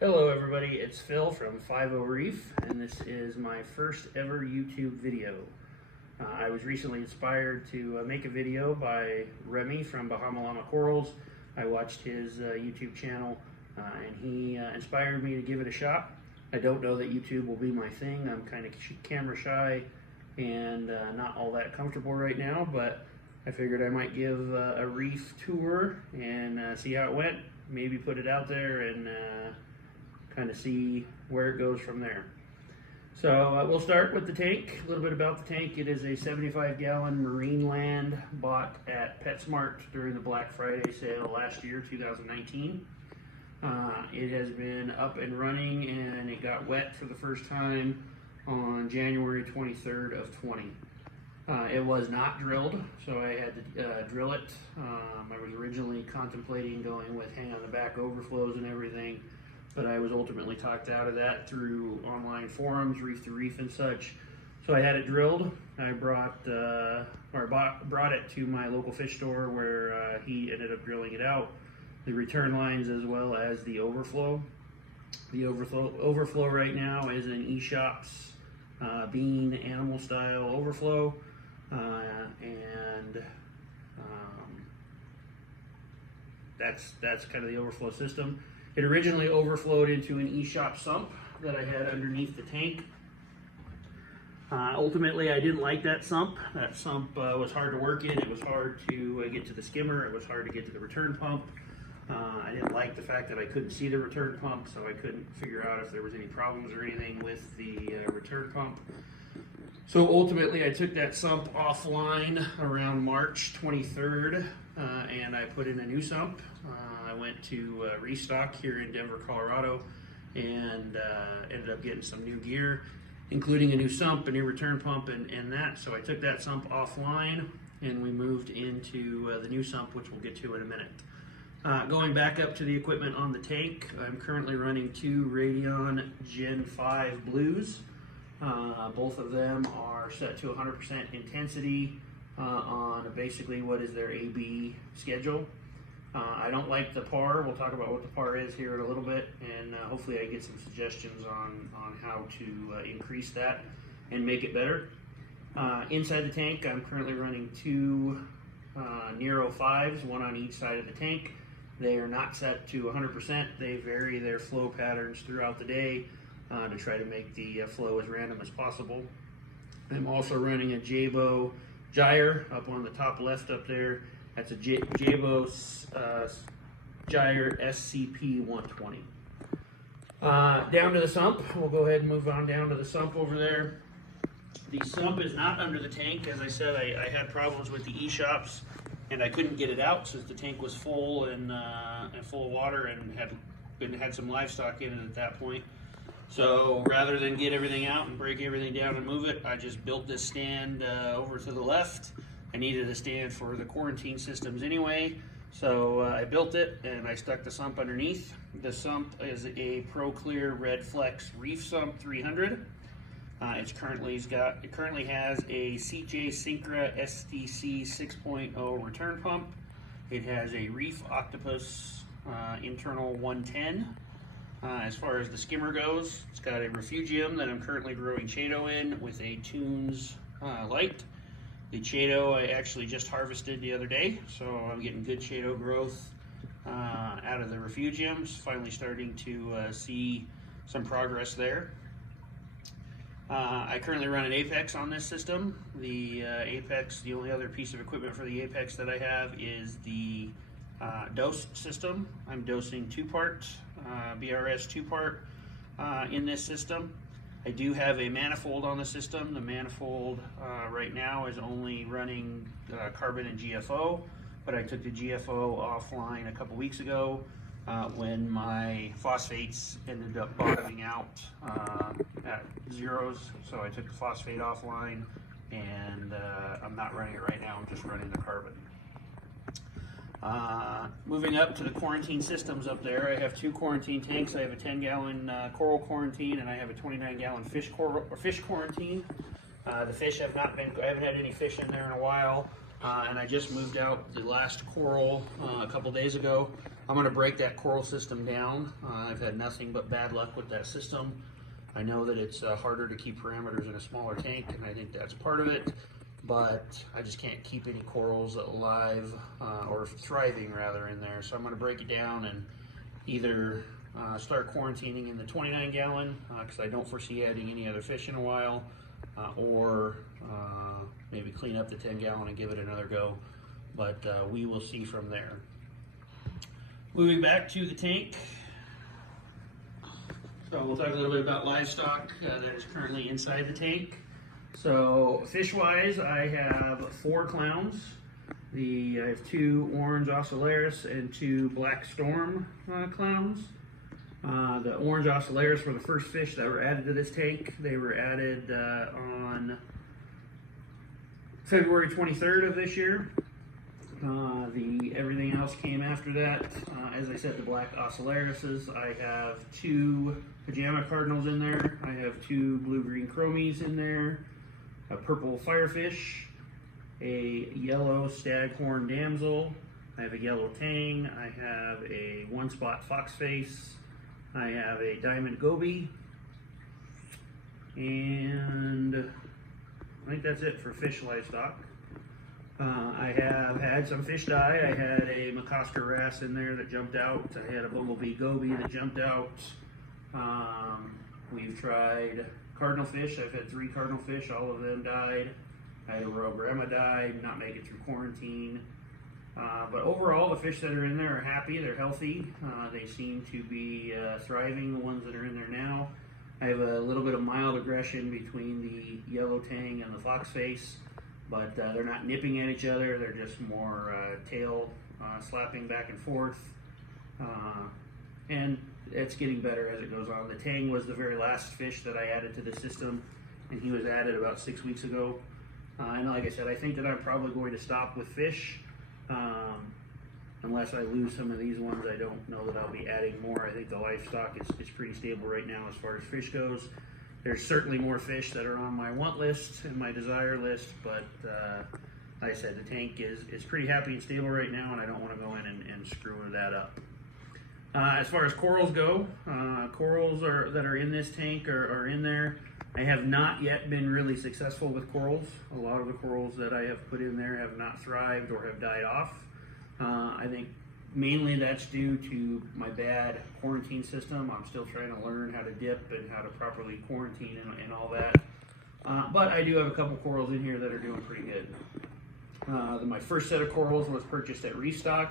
Hello everybody, it's Phil from 50 Reef, and this is my first ever YouTube video. I was recently inspired to make a video by Remy from Bahama Llama Corals. I watched his YouTube channel and he inspired me to give it a shot. I don't know that YouTube will be my thing. I'm kind of camera shy and not all that comfortable right now, but I figured I might give a reef tour and see how it went. Maybe put it out there and kind of see where it goes from there. So we'll start with the tank. A little bit about the tank. It is a 75-gallon Marine Land bought at PetSmart during the Black Friday sale last year, 2019. It has been up and running, and it got wet for the first time on January 23rd of 20. It was not drilled, so I had to drill it. I was originally contemplating going with hang on the back overflows and everything, but I was ultimately talked out of that through online forums, Reef to Reef and such. So I had it drilled. I brought it to my local fish store where he ended up drilling it out. The return lines as well as the overflow. The overflow right now is an eShops bean animal style overflow, and that's kind of the overflow system. It originally overflowed into an eShop sump that I had underneath the tank. Ultimately, I didn't like that sump. That sump was hard to work in. It was hard to get to the skimmer. It was hard to get to the return pump. I didn't like the fact that I couldn't see the return pump, so I couldn't figure out if there was any problems or anything with the return pump. So ultimately, I took that sump offline around March 23rd, and I put in a new sump. I went to Restock here in Denver, Colorado, and ended up getting some new gear, including a new sump, a new return pump, and that. So I took that sump offline, and we moved into the new sump, which we'll get to in a minute. Going back up to the equipment on the tank, I'm currently running two Radion Gen 5 Blues. Both of them are set to 100% intensity on basically what is their AB schedule. I don't like the PAR. We'll talk about what the PAR is here in a little bit, and hopefully I get some suggestions on how to increase that and make it better. Inside the tank, I'm currently running two Nero 5s, one on each side of the tank. They are not set to 100%. They vary their flow patterns throughout the day to try to make the flow as random as possible. I'm also running a Jabo gyre up on the top left up there. That's a Jabo gyre SCP 120. Down to the sump. We'll go ahead and move on down to the sump over there. The sump is not under the tank. As I said, I had problems with the eShops, and I couldn't get it out since the tank was full and full of water and had some livestock in it at that point. So rather than get everything out and break everything down and move it, I just built this stand over to the left. I needed a stand for the quarantine systems anyway, so I built it and I stuck the sump underneath. The sump is a ProClear Red Flex Reef Sump 300. It currently has a CJ Syncra SDC 6.0 return pump. It has a Reef Octopus internal 110. As far as the skimmer goes, it's got a refugium that I'm currently growing Chaeto in with a Tunes light. The Chaeto I actually just harvested the other day, so I'm getting good Chaeto growth out of the refugiums. Finally starting to see some progress there. I currently run an Apex on this system. The Apex, the only other piece of equipment for the Apex that I have is the dose system. I'm dosing two-part, BRS two-part in this system. I do have a manifold on the system. The manifold right now is only running carbon and GFO, but I took the GFO offline a couple weeks ago when my phosphates ended up bottoming out at zeros. So I took the phosphate offline, and I'm not running it right now. I'm just running the carbon. Moving up to the quarantine systems up there, I have two quarantine tanks. I have a 10-gallon coral quarantine, and I have a 29-gallon fish quarantine. The fish I haven't had any fish in there in a while, and I just moved out the last coral a couple days ago. I'm going to break that coral system down. I've had nothing but bad luck with that system. I know that it's harder to keep parameters in a smaller tank, and I think that's part of it, but I just can't keep any corals alive, or thriving rather, in there. So I'm going to break it down and either start quarantining in the 29 gallon, because I don't foresee adding any other fish in a while, or maybe clean up the 10 gallon and give it another go, but we will see from there. Moving back to the tank, so we'll talk a little bit about livestock that is currently inside the tank. So fish-wise, I have 4 clowns. I have 2 orange ocellaris and 2 black storm clowns. The orange ocellaris were the first fish that were added to this tank. They were added on February 23rd of this year. Everything else came after that. As I said, the black ocellarises. I have 2 pajama cardinals in there. I have 2 blue-green chromies in there. A purple firefish. A yellow staghorn damsel. I have a yellow tang. I have a 1-spot foxface. I have a diamond goby. And I think that's it for fish livestock. I have had some fish die. I had a McCosker wrasse in there that jumped out. I had a bumblebee goby that jumped out. We've tried cardinal fish. I've had 3 cardinal fish. All of them died. I had a royal grandma die, not make it through quarantine. But overall, the fish that are in there are happy. They're healthy. They seem to be thriving, the ones that are in there now. I have a little bit of mild aggression between the yellow tang and the foxface, but they're not nipping at each other. They're just more tail slapping back and forth. And it's getting better as it goes on. The tang was the very last fish that I added to the system, and he was added about 6 weeks ago. And like I said, I think that I'm probably going to stop with fish. Unless I lose some of these ones, I don't know that I'll be adding more. I think the livestock is pretty stable right now as far as fish goes. There's certainly more fish that are on my want list and my desire list, but like I said, the tank is pretty happy and stable right now, and I don't want to go in and screw that up. As far as corals go, corals that are in this tank are in there. I have not yet been really successful with corals. A lot of the corals that I have put in there have not thrived or have died off. I think mainly that's due to my bad quarantine system. I'm still trying to learn how to dip and how to properly quarantine and all that. But I do have a couple corals in here that are doing pretty good. My first set of corals was purchased at Reef Tour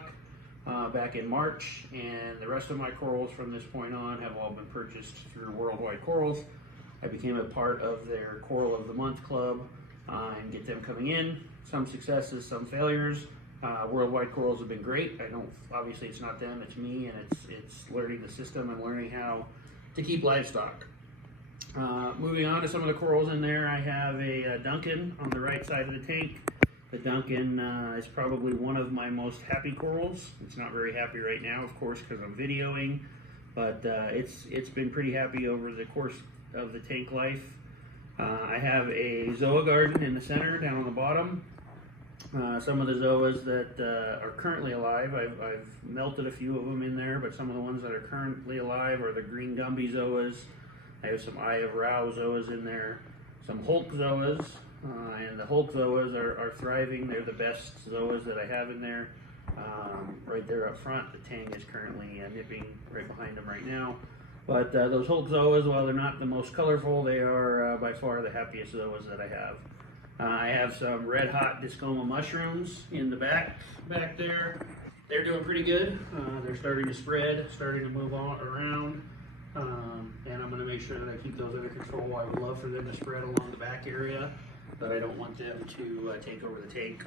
back in March, and the rest of my corals from this point on have all been purchased through Worldwide Corals. I became a part of their Coral of the Month club and get them coming in. Some successes, some failures. Worldwide Corals have been great. Obviously it's not them, it's me, and it's learning the system and learning how to keep livestock. Moving on to some of the corals in there, I have a Duncan on the right side of the tank. The Duncan is probably one of my most happy corals. It's not very happy right now, of course, because I'm videoing, but it's been pretty happy over the course of the tank life. I have a zoa garden in the center down on the bottom. Some of the zoas that are currently alive, I've melted a few of them in there, but some of the ones that are currently alive are the green Gumby zoas. I have some Eye of Ra zoas in there, some Hulk zoas, and the Hulk zoas are thriving. They're the best zoas that I have in there. Right there up front, the tang is currently nipping right behind them right now. But those Hulk zoas, while they're not the most colorful, they are by far the happiest zoas that I have. I have some red hot discoma mushrooms in the back there. They're doing pretty good. They're starting to spread, starting to move on around. And I'm going to make sure that I keep those under control. I would love for them to spread along the back area, but I don't want them to take over the tank.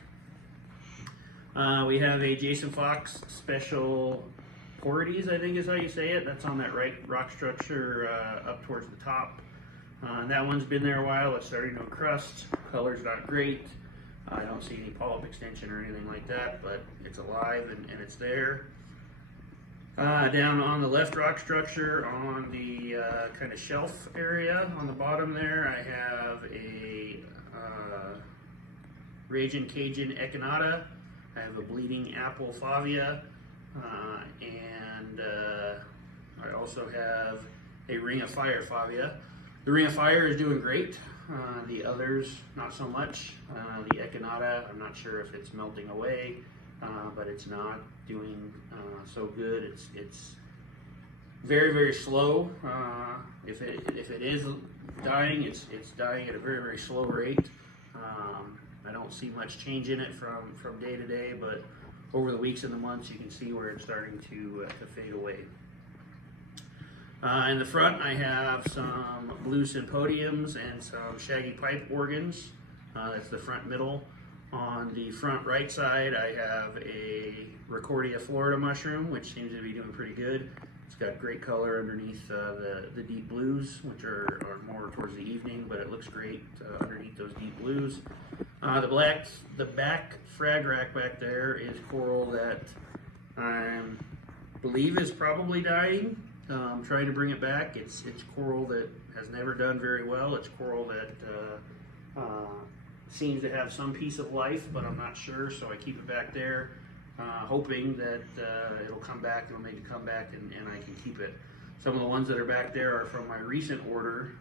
We have a Jason Fox Special Porides, I think is how you say it. That's on that right rock structure up towards the top. That one's been there a while. It's starting to encrust. Color's not great. I don't see any polyp extension or anything like that, but it's alive and it's there. Down on the left rock structure on the kind of shelf area on the bottom there, I have a Raging Cajun Echinata. I have a Bleeding Apple Favia. and I also have a Ring of Fire Favia. The Ring of Fire is doing great. The others, not so much. The Echinata, I'm not sure if it's melting away, but it's not doing so good. It's very, very slow. If it is dying, it's dying at a very, very slow rate. I don't see much change in it from day to day, but over the weeks and the months, you can see where it's starting to fade away. In the front, I have some blue symposiums and some shaggy pipe organs. That's the front middle. On the front right side, I have a Rickordia Florida mushroom, which seems to be doing pretty good. It's got great color underneath the deep blues, which are more towards the evening, but it looks great underneath those deep blues. The back frag rack back there is coral that I believe is probably dying. Trying to bring it back. It's coral that has never done very well. It's coral that seems to have some piece of life, but I'm not sure, so I keep it back there, hoping that it'll come back, it'll make a comeback, and I can keep it. Some of the ones that are back there are from my recent order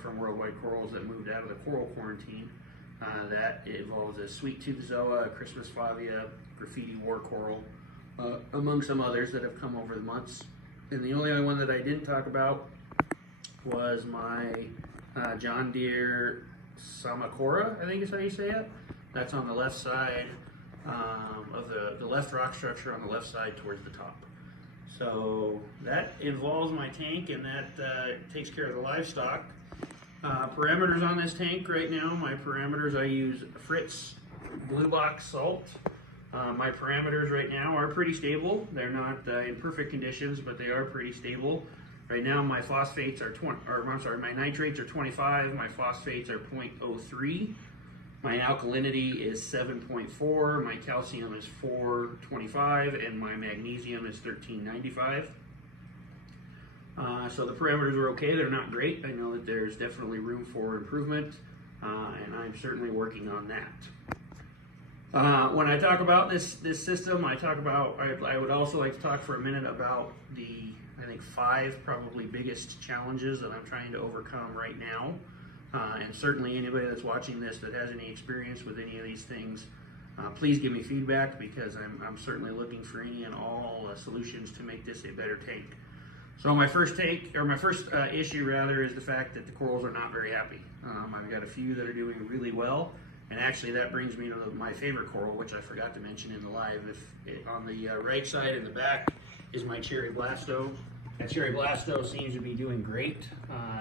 from Worldwide Corals that moved out of the coral quarantine. That involves a sweet tooth zoa, a Christmas favia, graffiti war coral, among some others that have come over the months. And the only other one that I didn't talk about was my John Deere Samakora, I think is how you say it. That's on the left side of the left rock structure on the left side towards the top. So that involves my tank, and that takes care of the livestock. Parameters on this tank right now, my parameters, I use Fritz Blue Box Salt. My parameters right now are pretty stable. They're not in perfect conditions, but they are pretty stable. Right now, my phosphates are my nitrates are 25. My phosphates are 0.03. My alkalinity is 7.4. My calcium is 425, and my magnesium is 1395. So the parameters are okay. They're not great. I know that there's definitely room for improvement, and I'm certainly working on that. When I talk about this system, I would also like to talk for a minute about the, I think, 5 probably biggest challenges that I'm trying to overcome right now. And certainly anybody that's watching this that has any experience with any of these things, please give me feedback, because I'm certainly looking for any and all solutions to make this a better tank. So my first issue rather is the fact that the corals are not very happy. I've got a few that are doing really well. And actually that brings me to my favorite coral, which I forgot to mention in the live. On the right side in the back is my Cherry Blasto. That Cherry Blasto seems to be doing great.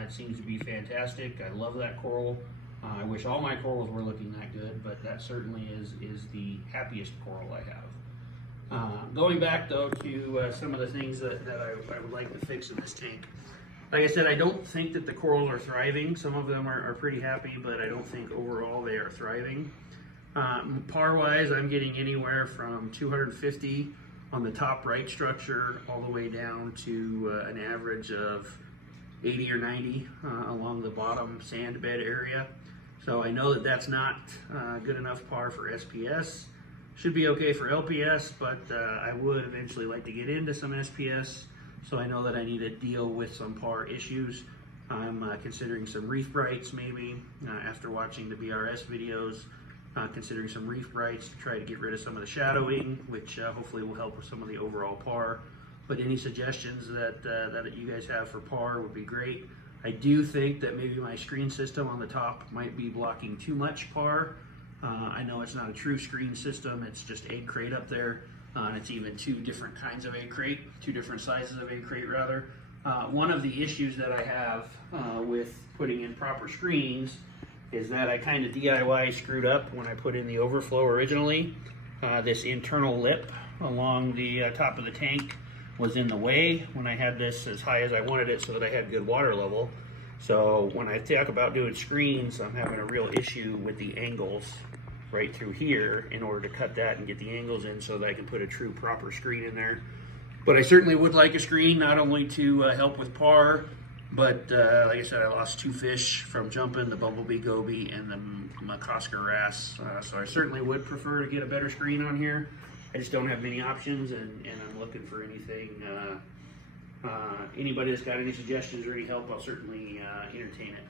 It seems to be fantastic. I love that coral. I wish all my corals were looking that good, but that certainly is the happiest coral I have. Going back though to some of the things that I would like to fix in this tank. Like I said, I don't think that the corals are thriving. Some of them are pretty happy, but I don't think overall they are thriving. Par-wise, I'm getting anywhere from 250 on the top right structure all the way down to an average of 80 or 90 along the bottom sand bed area. So I know that that's not good enough par for SPS. Should be okay for LPS, but I would eventually like to get into some SPS. So I know that I need to deal with some par issues. I'm considering some reef brights maybe after watching the BRS videos, considering some reef brights to try to get rid of some of the shadowing, which hopefully will help with some of the overall par. But any suggestions that you guys have for par would be great. I do think that maybe my screen system on the top might be blocking too much par. I know it's not a true screen system, it's just egg crate up there. And it's even 2 different kinds of egg crate, 2 different sizes of egg crate rather. One of the issues that I have with putting in proper screens is that I kind of DIY screwed up when I put in the overflow originally. This internal lip along the top of the tank was in the way when I had this as high as I wanted it so that I had good water level. So when I talk about doing screens, I'm having a real issue with the angles right through here in order to cut that and get the angles in so that I can put a true proper screen in there. But I certainly would like a screen, not only to help with par, but like I said, I lost 2 fish from jumping, the bumblebee goby and the Macoska wrasse. So I certainly would prefer to get a better screen on here. I just don't have many options, and I'm looking for anything. Anybody that's got any suggestions or any help, I'll certainly entertain it.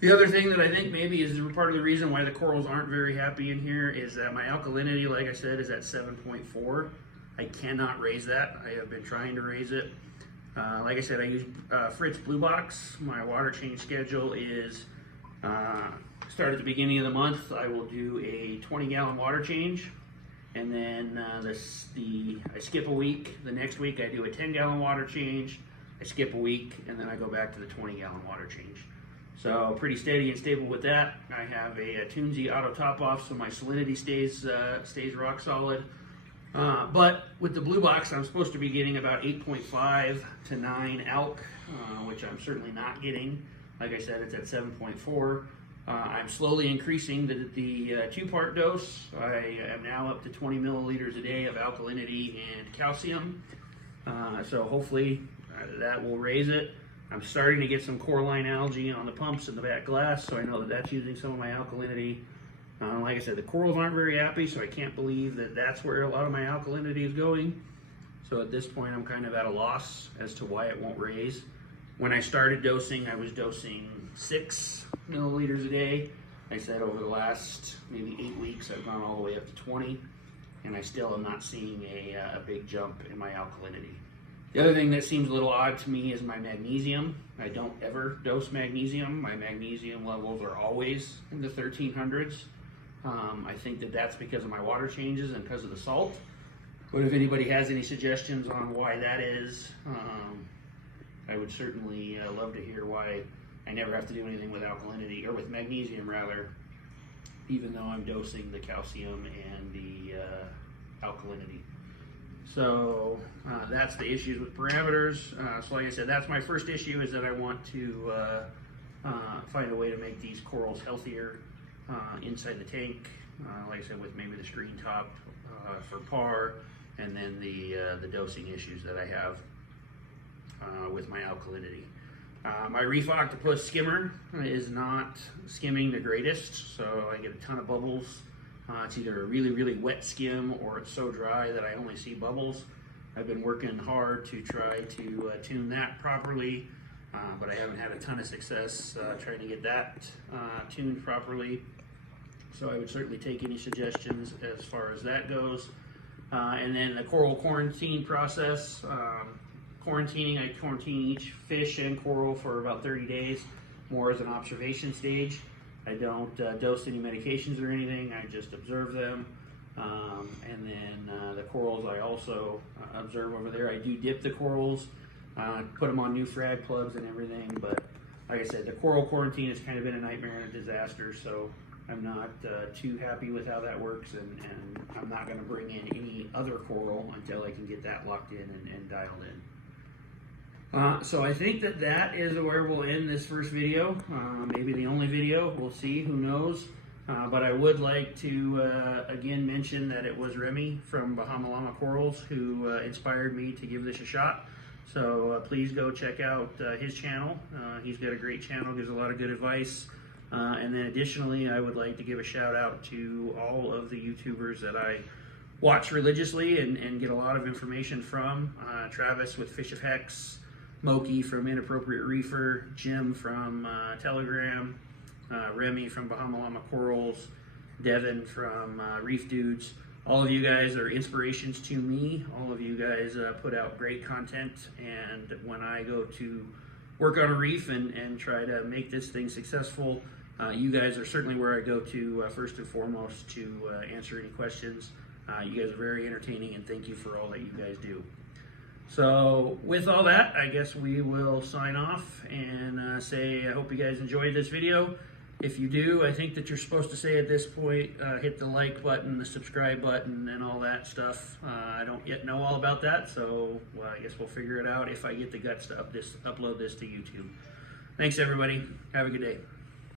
The other thing that I think maybe is part of the reason why the corals aren't very happy in here is that my alkalinity, like I said, is at 7.4. I cannot raise that. I have been trying to raise it. Like I said, I use Fritz Blue Box. My water change schedule is start at the beginning of the month. I will do a 20-gallon water change, and then I skip a week. The next week I do a 10-gallon water change. I skip a week, and then I go back to the 20-gallon water change. So pretty steady and stable with that. I have a Toonsy auto top off, so my salinity stays rock solid. But with the Blue Box, I'm supposed to be getting about 8.5 to 9 alk, which I'm certainly not getting. Like I said, it's at 7.4. I'm slowly increasing the 2-part dose. I am now up to 20 milliliters a day of alkalinity and calcium. So hopefully that will raise it. I'm starting to get some coralline algae on the pumps in the back glass, so I know that that's using some of my alkalinity. Like I said, the corals aren't very happy, so I can't believe that that's where a lot of my alkalinity is going. So at this point, I'm kind of at a loss as to why it won't raise. When I started dosing, I was dosing 6 milliliters a day. I said over the last maybe 8 weeks, I've gone all the way up to 20, and I still am not seeing a big jump in my alkalinity. The other thing that seems a little odd to me is my magnesium. I don't ever dose magnesium. My magnesium levels are always in the 1300s. I think that that's because of my water changes and because of the salt. But if anybody has any suggestions on why that is, I would certainly love to hear why I never have to do anything with alkalinity, or with magnesium rather, even though I'm dosing the calcium and the alkalinity. So that's the issues with parameters. So like I said, that's my first issue, is that I want to find a way to make these corals healthier inside the tank. Like I said, with maybe the screen top for par, and then the dosing issues that I have with my alkalinity. My Reef Octopus skimmer is not skimming the greatest, so I get a ton of bubbles. It's either a really, really wet skim, or it's so dry that I only see bubbles. I've been working hard to try to tune that properly, but I haven't had a ton of success trying to get that tuned properly. So I would certainly take any suggestions as far as that goes. And then the coral quarantine process. Quarantining, I quarantine each fish and coral for about 30 days, more as an observation stage. I don't dose any medications or anything, I just observe them. And then the corals I also observe over there. I do dip the corals, put them on new frag plugs and everything, but like I said, the coral quarantine has kind of been a nightmare and a disaster, so I'm not too happy with how that works, and I'm not going to bring in any other coral until I can get that locked in and dialed in. So I think that is where we'll end this first video, maybe the only video, we'll see, who knows. But I would like to again mention that it was Remy from Bahama Llama Corals who inspired me to give this a shot. So please go check out his channel. He's got a great channel, gives a lot of good advice. And then additionally, I would like to give a shout out to all of the YouTubers that I watch religiously and get a lot of information from. Travis with Fish of Hex, Moki from Inappropriate Reefer, Jim from Telegram, Remy from Bahama Llama Corals, Devin from Reef Dudes. All of you guys are inspirations to me. All of you guys put out great content, and when I go to work on a reef and try to make this thing successful, you guys are certainly where I go to first and foremost to answer any questions. You guys are very entertaining, and thank you for all that you guys do. So with all that, I guess we will sign off and say I hope you guys enjoyed this video. If you do, I think that you're supposed to say at this point, hit the like button, the subscribe button, and all that stuff. I don't yet know all about that, so I guess we'll figure it out if I get the guts to upload this to YouTube. Thanks everybody. Have a good day.